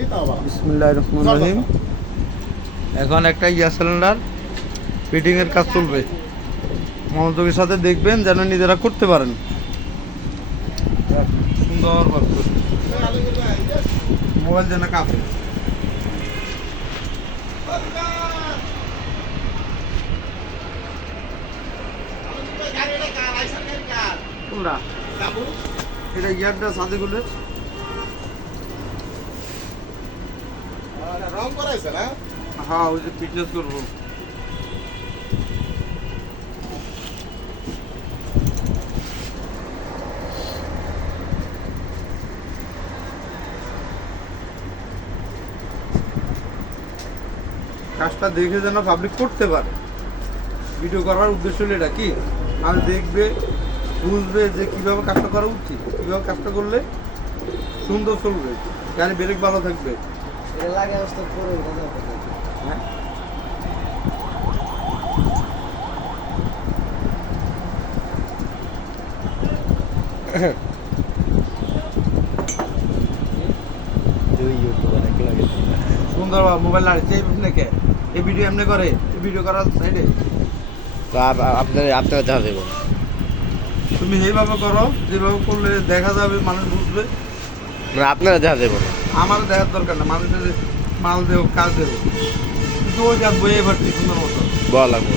বিসমিল্লাহির রহমানির রহিম। এখন একটা গ্যাস সিলিন্ডার ফিটিংয়ের কাজ চলবে। মনোযোগের সাথে দেখবেন যেন নিজেরা করতে পারেন সুন্দরভাবে। মোবাইল যেন কাঁপে। কোনটা এটা গিয়ারটা সাথে গুলো রং করাইছে না? হ্যাঁ, ওই যে ফিটনেস করবো। কাজটা দেখে যেন পাবলিক করতে পারে। ভিডিও করার উদ্দেশ্য হলো এটা কি, মানুষ দেখবে, বুঝবে যে কীভাবে কাজটা করা উচিত, কীভাবে কাজটা করলে সুন্দর চলবে, গাড়ি ব্রেক ভালো থাকবে। হ্যাঁ, সুন্দরভাবে মোবাইল নাড়ছে নাকি এই ভিডিও এমনি করে, এই ভিডিও করার সাইডে আপনারা যা দেবো তুমি এইভাবে করো, যেভাবে করলে দেখা যাবে, মানুষ বুঝবে। আপনারা যা দেবো আমার দেখার দরকার না, মানুষের মাল দেও, কাজ দেবো, কিন্তু ওই কাজ বইয়ে পারছি সুন্দর মতো। বলা লাগবো।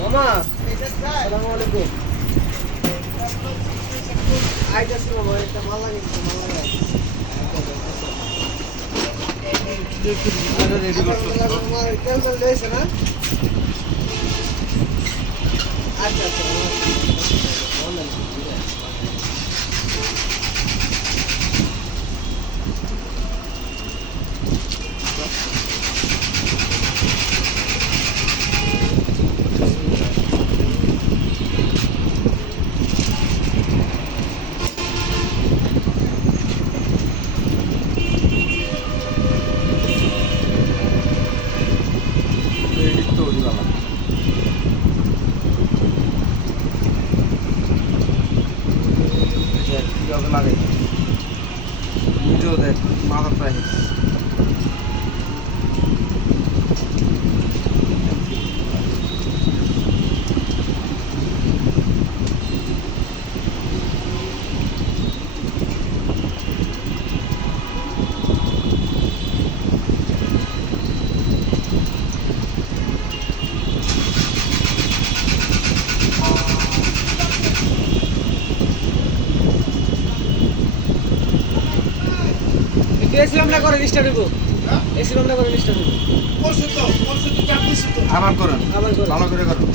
মামা আসসালামু আলাইকুম। আইতাছি মামা, একটা ভালো লাগে রেডি করছো? তেল তেল দিয়েছে না? আচ্ছা আচ্ছা লাগে বুঝেও দেখ মাথা প্রায় এসি রান্না করে স্টার্ট হইব। এসি রান্না করে স্টার্ট হইব। আবার করেন, আবার করেন। ভালো করে করেন।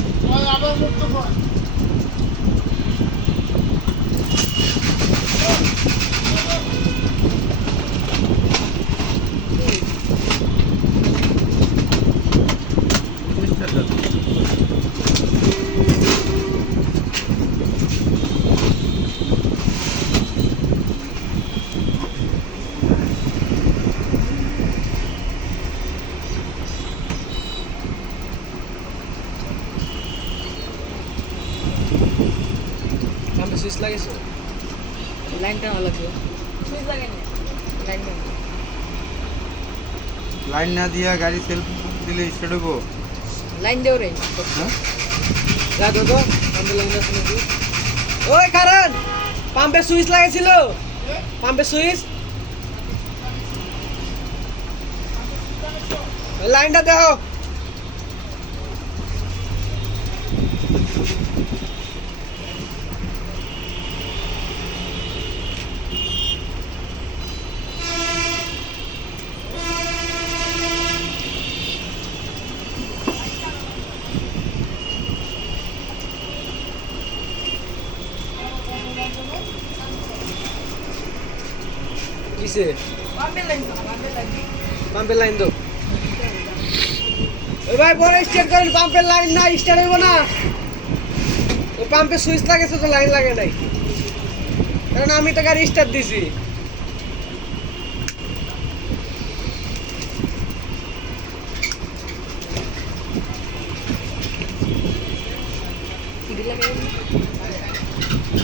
আমরা সুইচ লাগাইছো? লাইনটা ভালো লাগবে। সুইচ লাগাইনি। লাইন না দিয়া গাড়ি সেলফ দিলে স্টার্ট হইব। লাইন দেও রে। হ্যাঁ, যা দো তো পাম্পে লাইনটা শুনে। ওই কারণ পাম্পে সুইচ লাগাইছিল। পাম্পে সুইচ লাইনটা দেখো। হয়েছে পাম্পের লাইন তো ওই ভাই পরে স্টার্ট করেন পাম্পের লাইন না স্টার্ট হইব না ওই পাম্পের সুইচ লাগেছে তো লাইন লাগে নাই কারণ আমি তো গাড়ি স্টার্ট দিছি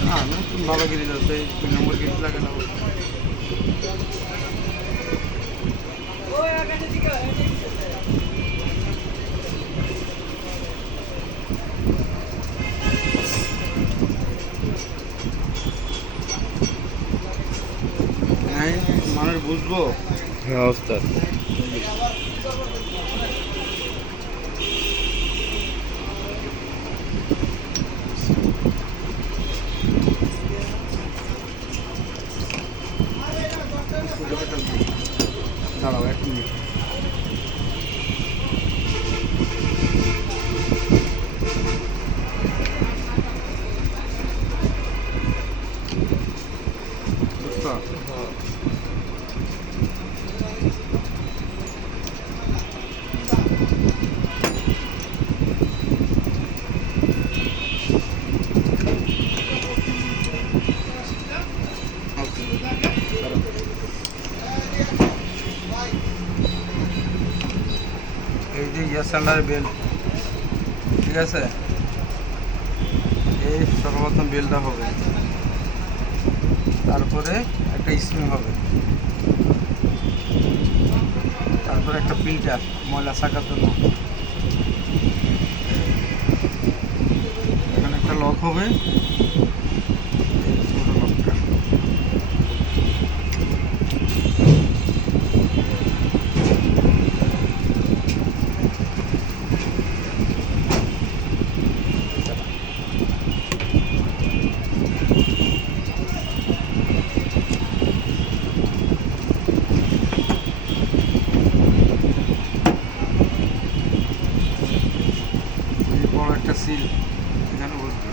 না নতুন ভালো গিরিজ আছে 2 নম্বর গিরিজ লাগানো মানুষ বুঝবো হ্যাঁ ওস্তাদ দাঁড়াও 1 মিনিট বুঝছো? এই যে গ্যাস সিলিন্ডারের বেল ঠিক আছে এই সর্বপ্রথম বেলটা হবে তারপরে একটা স্প্রিং হবে তারপরে একটা ফিল্টার ময়লা ছাকার জন্য এখানে একটা লক হবে এই ছোট লকটা এই বড় একটা সিল এখানে বসবে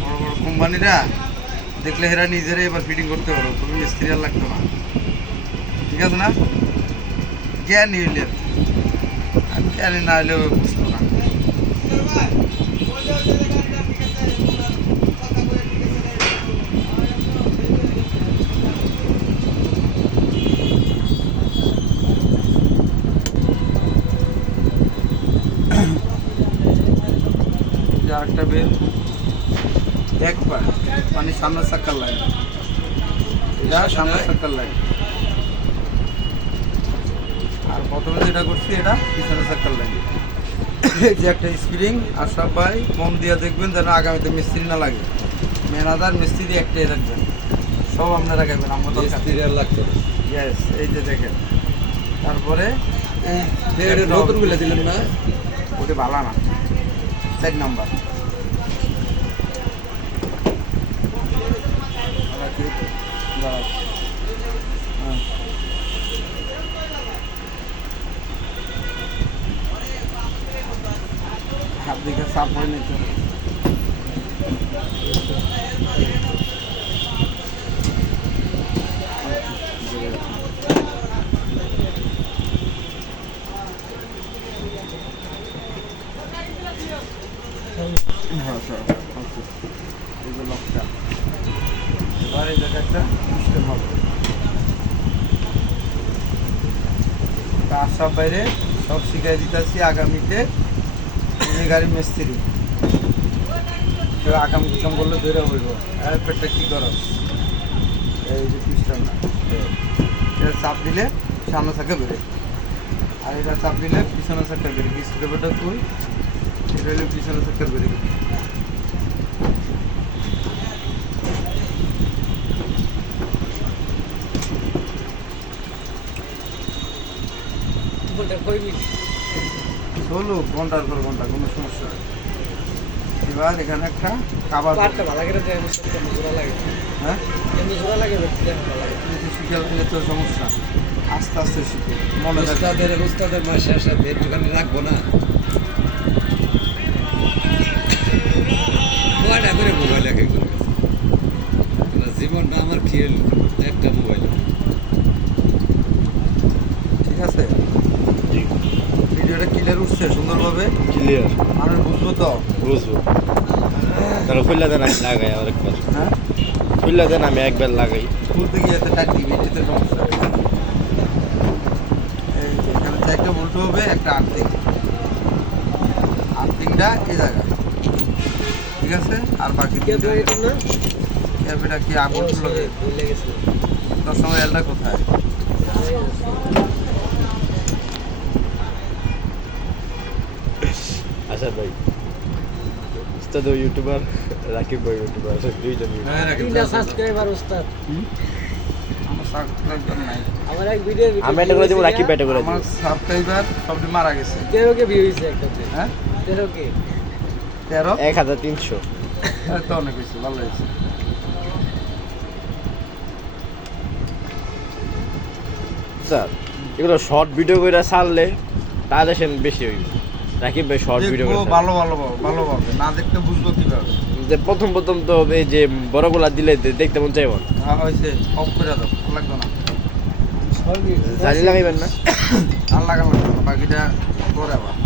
বড় বড় কোম্পানিরা দেখলে এরা নিজেরাই এবার ফিটিং করতে পারো তুমি মিস্ত্রি আর লাগতো না ঠিক আছে না জ্ঞানী হইলে আর জ্ঞানী না হইলেও বুঝতো না যে আরেকটা বেল একবার মানে সামনের চাক্কার লাইন এটা সামনের চাক্কার লাইন আর প্রথমে যেটা করছি এটা পিছনের চাক্কার লাইন এই যে একটা স্প্রিং আর সবাই মন দিয়ে দেখবেন যেন আগামীতে মিস্ত্রি না লাগে মেনাদার মিস্ত্রি একটাই রাখবেন সব আপনারা রাখবেন আমার লাগতো ইয়েস এই যে দেখেন তারপরে এই নতুন গুলো দিলেন না ওটা ভালো না 4 নম্বর হাত দিকে সাফ হয়ে নিতে হ্যাঁ স্যার ওকে এই যে লকটা এবার এই জায়গায় একটা সিস্টেম হবে কাজ সব বাইরে সব শিখাই দিতেছি আগামীতে উনি গাড়ি মিস্ত্রি কেউ আগাম কুকাম করলে ধরে হইব আর পেটটা কী করো এই যে পিস্টনটা এটা চাপ দিলে সামনে থাকে বেরোয় আর এটা চাপ দিলে পিছনে থাকে বেরোয় স্ক্রেপটা তুই এটা হলে পিছনে থাকে বেরোয় চলো ঘন্টার পর ঘন্টা কোনো সমস্যা নেই এবার এখানে একটা খাবার ভালো লাগে জোড়া লাগে হ্যাঁ এমনি জোড়া লাগে ভালো লাগে কিন্তু শিখে গেলে তো সমস্যা আস্তে আস্তে শিখে মনে উস্তাদের মাসে সাথে একটুখানি রাখবো না কয়টা করে মোবাইল এক একজনের কাছে পুরো জীবনটা আমার খেয়ে একটা মোবাইল ঠিক আছে ভিডিওটা ক্লিয়ার উঠছে সুন্দরভাবে ক্লিয়ার মানুষ বুঝবো তো বুঝবো তাহলে খুললা দেন আমি লাগাই আর একবার হ্যাঁ খুললা দেন আমি একবার লাগাই খুলতে গিয়ে তো টাইট ভিডিওতে সমস্যা এই যে এখানে চারটা বলতে হবে একটা আর্থিংটা এই জায়গায় ঠিক আছে আর বাকি তিনটা না ক্যাবেটা কি আগুন লাগে ভুলে গেছে তার সময় এলটা কোথায় আচ্ছা ভাই উস্তাদ ইউটিউবার রাকিব ভাই ইউটিউবার দুইজন হ্যাঁ রাখি তিনটা সাবস্ক্রাইবার ওস্তাদ আমার সাবস্ক্রাইবার নাই আমার এক ভিডিও আমি এটা করে দিব রাকিব ভাই এটা করে দিব আমার সাবস্ক্রাইবার সবটি মারা গেছে 13 কে ভিউ হইছে একটাতে হ্যাঁ 13 কে 13 1300 তো অনেক হয়েছে ভালো হয়েছে স্যার এগুলো শর্ট ভিডিও করে ছাড়লে তাহলে সেন বেশি হইবে রাকিব ভাই শর্ট ভিডিও দেখবো করে ভালো ভাবে না দেখতে বুঝবো কিভাবে যে প্রথম তো এই যে বড়গুলা দিলে দেখতে মন চাইব না হ্যাঁ হয়েছে অফ করে দাও ভালো লাগতো না জানি লাগাইবেন না আর লাগা লাগতো না বাকিটা পরে আবার